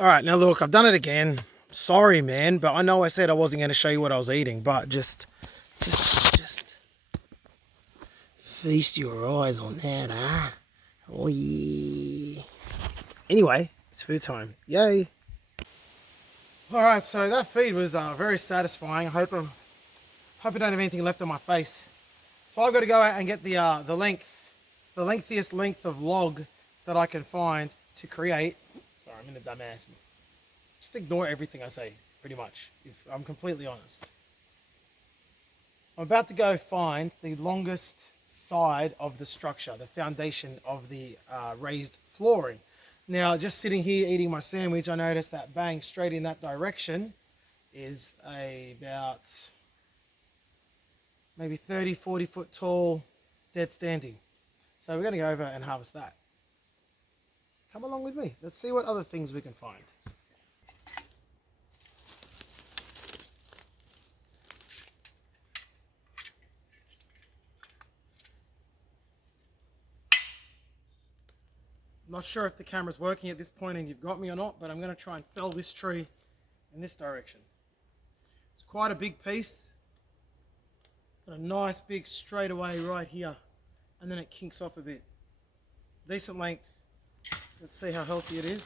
All right, now look, I've done it again. Sorry, man, but I know I said I wasn't going to show you what I was eating, but just feast your eyes on that, huh? Oh yeah. Anyway, it's food time. Yay! All right, so that feed was very satisfying. Hope I don't have anything left on my face. So I've got to go out and get the lengthiest length of log that I can find to create. Sorry, I'm in a dumbass. Just ignore everything I say, pretty much, if I'm completely honest. I'm about to go find the longest side of the structure, the foundation of the raised flooring. Now, just sitting here eating my sandwich, I noticed that bang, straight in that direction is about maybe 30, 40 foot tall, dead standing. So we're going to go over and harvest that. Come along with me. Let's see what other things we can find. Not sure if the camera's working at this point and you've got me or not, but I'm going to try and fell this tree in this direction. It's quite a big piece. Got a nice big straightaway right here, and then it kinks off a bit. Decent length. Let's see how healthy it is.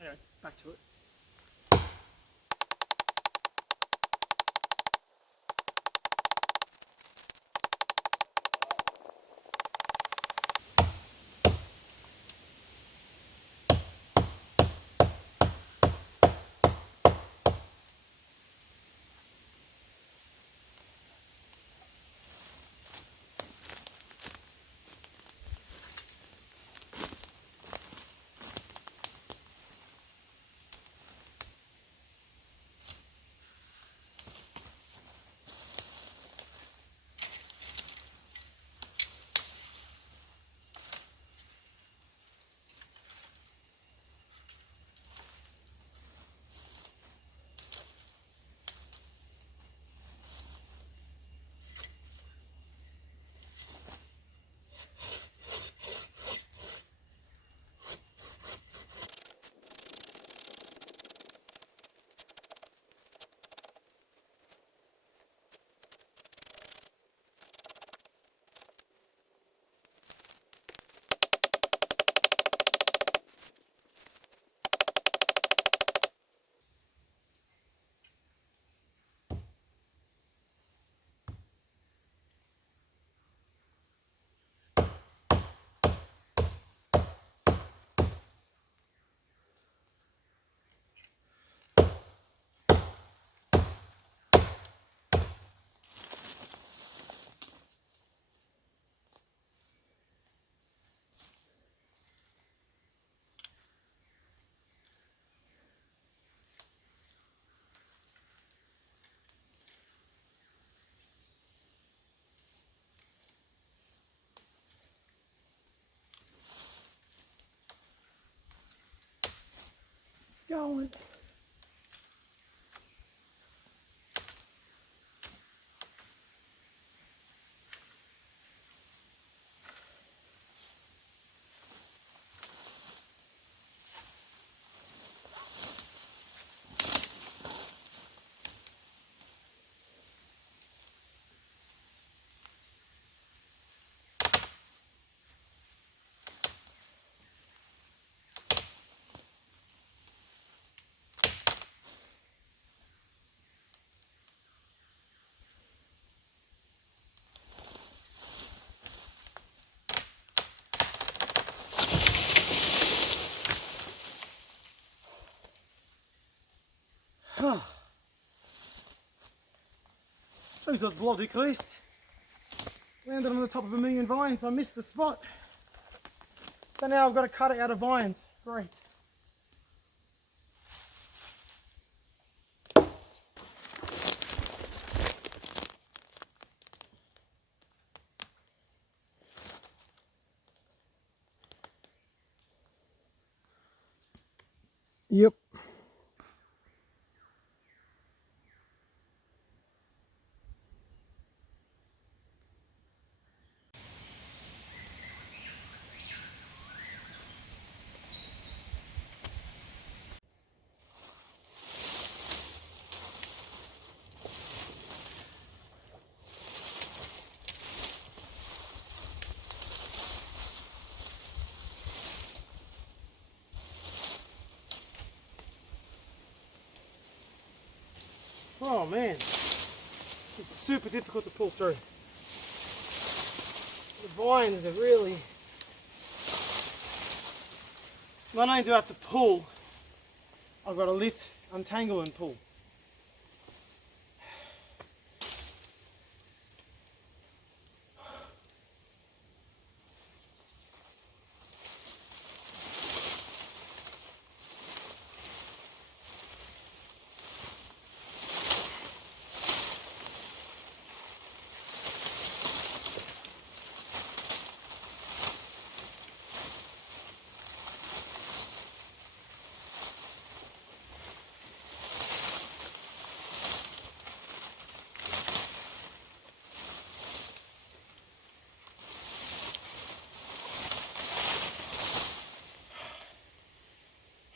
Anyway, back to it. Going. Who's those bloody Christ? Landed on the top of 1,000,000 vines. I missed the spot. So now I've got to cut it out of vines. Great. Yep. Oh man, it's super difficult to pull through. The vines are really, not only do I have to pull, I've got to lift, untangle and pull.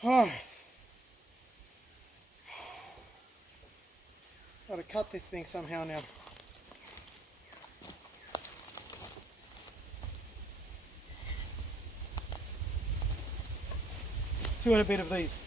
Alright. Got to cut this thing somehow now. Two and a bit of these.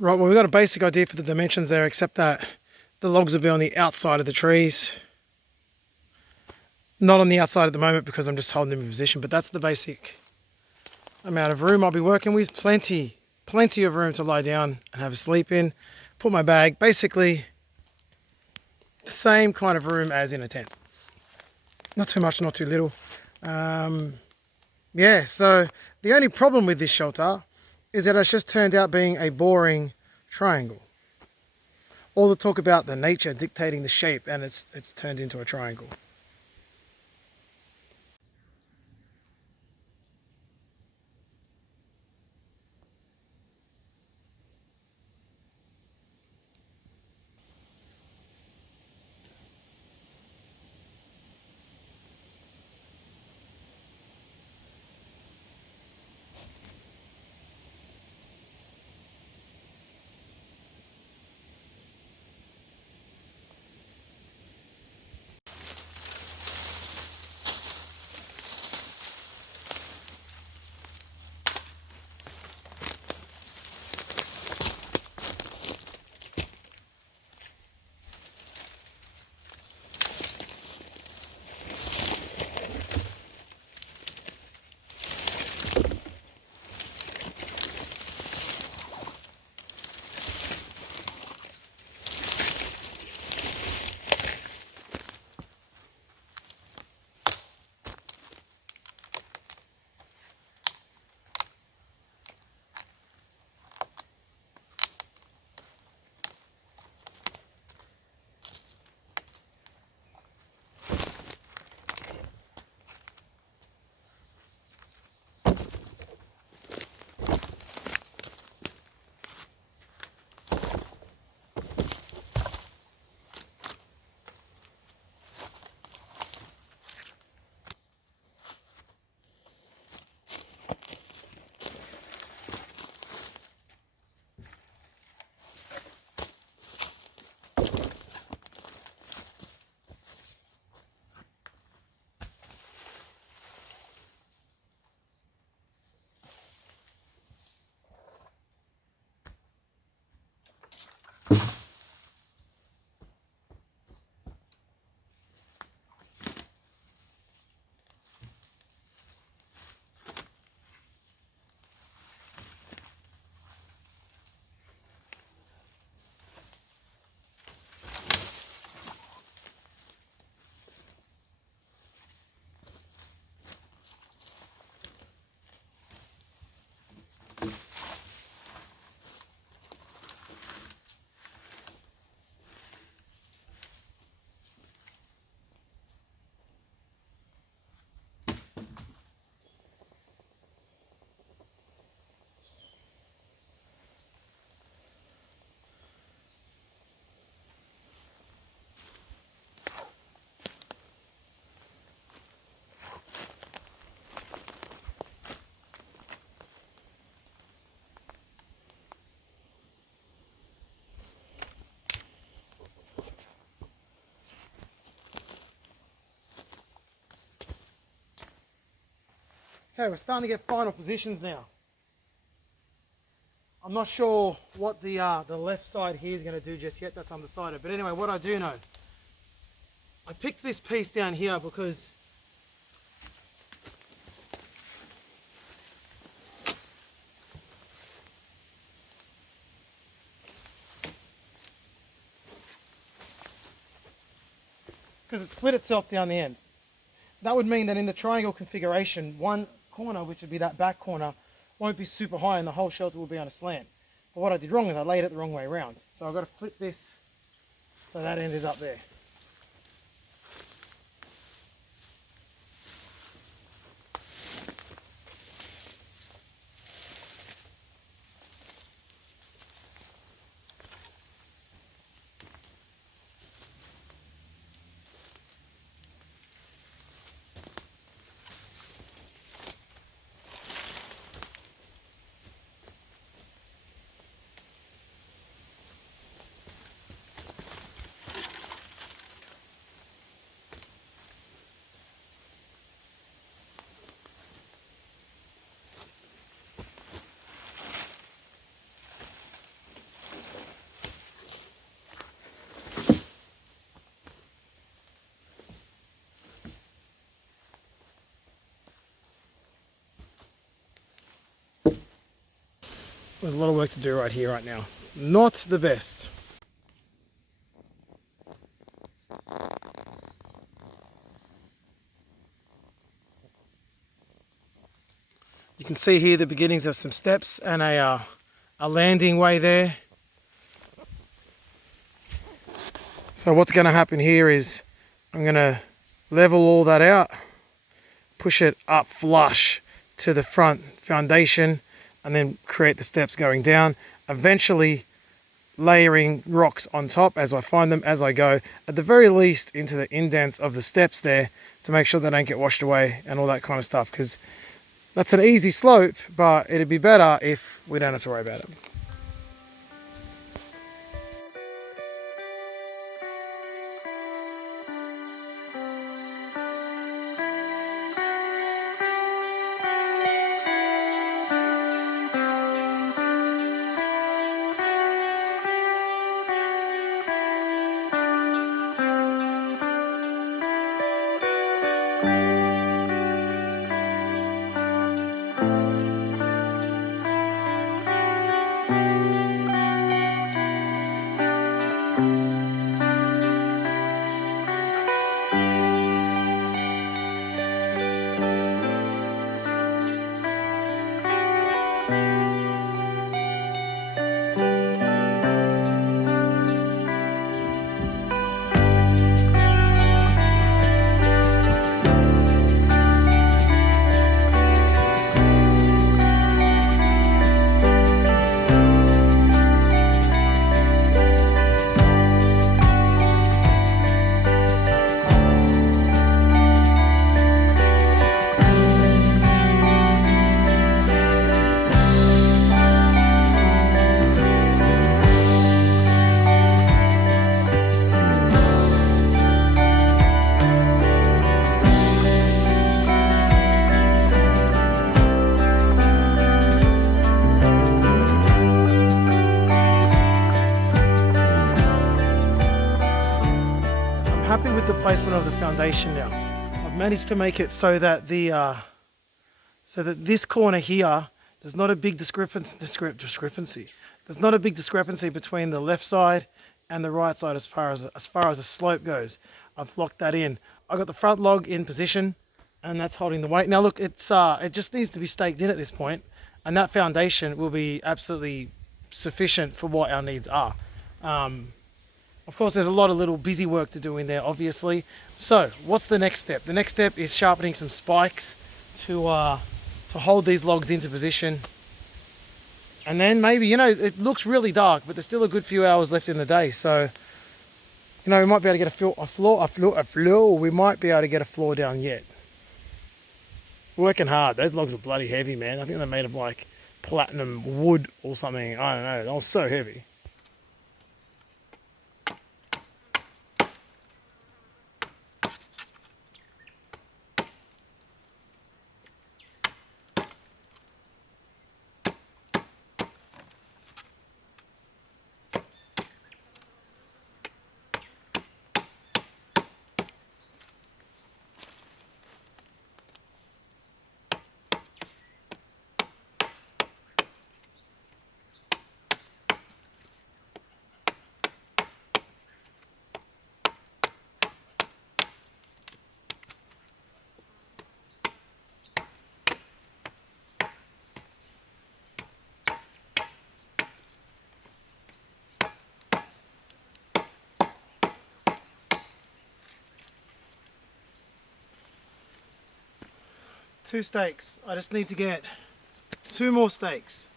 Right, well, we've got a basic idea for the dimensions there, except that the logs will be on the outside of the trees. Not on the outside at the moment because I'm just holding them in position, but that's the basic amount of room I'll be working with. Plenty of room to lie down and have a sleep in. put my bag. Basically, the same kind of room as in a tent. Not too much, not too little. Yeah, so the only problem with this shelter is that it's just turned out being a boring triangle. All the talk about the nature dictating the shape, and it's turned into a triangle. Okay, we're starting to get final positions now. I'm not sure what the left side here is going to do just yet. That's undecided. But anyway, what I do know, I picked this piece down here because it split itself down the end. That would mean that in the triangle configuration, one corner, which would be that back corner, won't be super high and the whole shelter will be on a slant. But what I did wrong is I laid it the wrong way around. So I've got to flip this so that end is up there. There's a lot of work to do right here, right now. Not the best. You can see here the beginnings of some steps and a landing way there. So what's going to happen here is I'm going to level all that out, push it up flush to the front foundation, and then create the steps going down, eventually layering rocks on top as I find them as I go, at the very least into the indents of the steps there, to make sure they don't get washed away and all that kind of stuff, because that's an easy slope, but it'd be better if we don't have to worry about it. Happy with the placement of the foundation now. I've managed to make it so that this corner here, there's not a big discrepancy. There's not a big discrepancy between the left side and the right side as far as the slope goes. I've locked that in. I got the front log in position, and that's holding the weight. Now look, it just needs to be staked in at this point, and that foundation will be absolutely sufficient for what our needs are. Of course, there's a lot of little busy work to do in there, obviously. So, what's the next step? The next step is sharpening some spikes to hold these logs into position. And then maybe, it looks really dark, but there's still a good few hours left in the day. So, we might be able to get a floor. We might be able to get a floor down yet. We're working hard. Those logs are bloody heavy, man. I think they're made of like platinum wood or something. I don't know. They were so heavy. Two stakes. I just need to get 2 more stakes.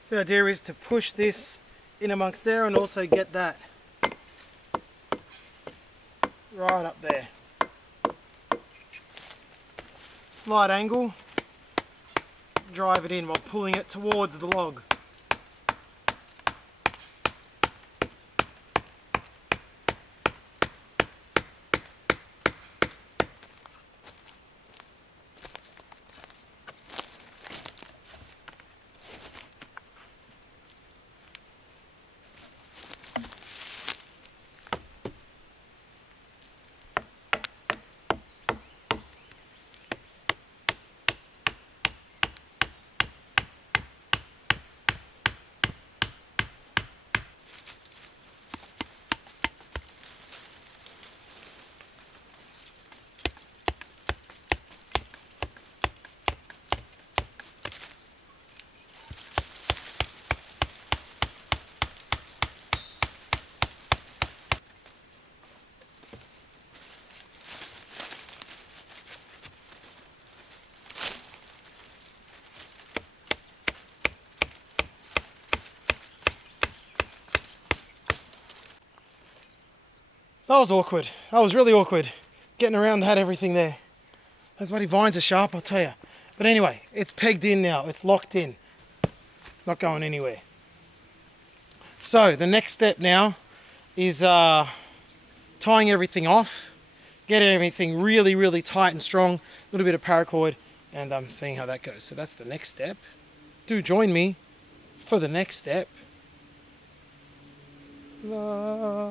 So the idea is to push this in amongst there and also get that right up there. Slight angle, drive it in while pulling it towards the log. That was awkward. That was really awkward. Getting around that everything there. Those bloody vines are sharp, I'll tell you. But anyway, it's pegged in now. It's locked in. Not going anywhere. So the next step now is tying everything off. Get everything really, really tight and strong. A little bit of paracord, and seeing how that goes. So that's the next step. Do join me for the next step. La.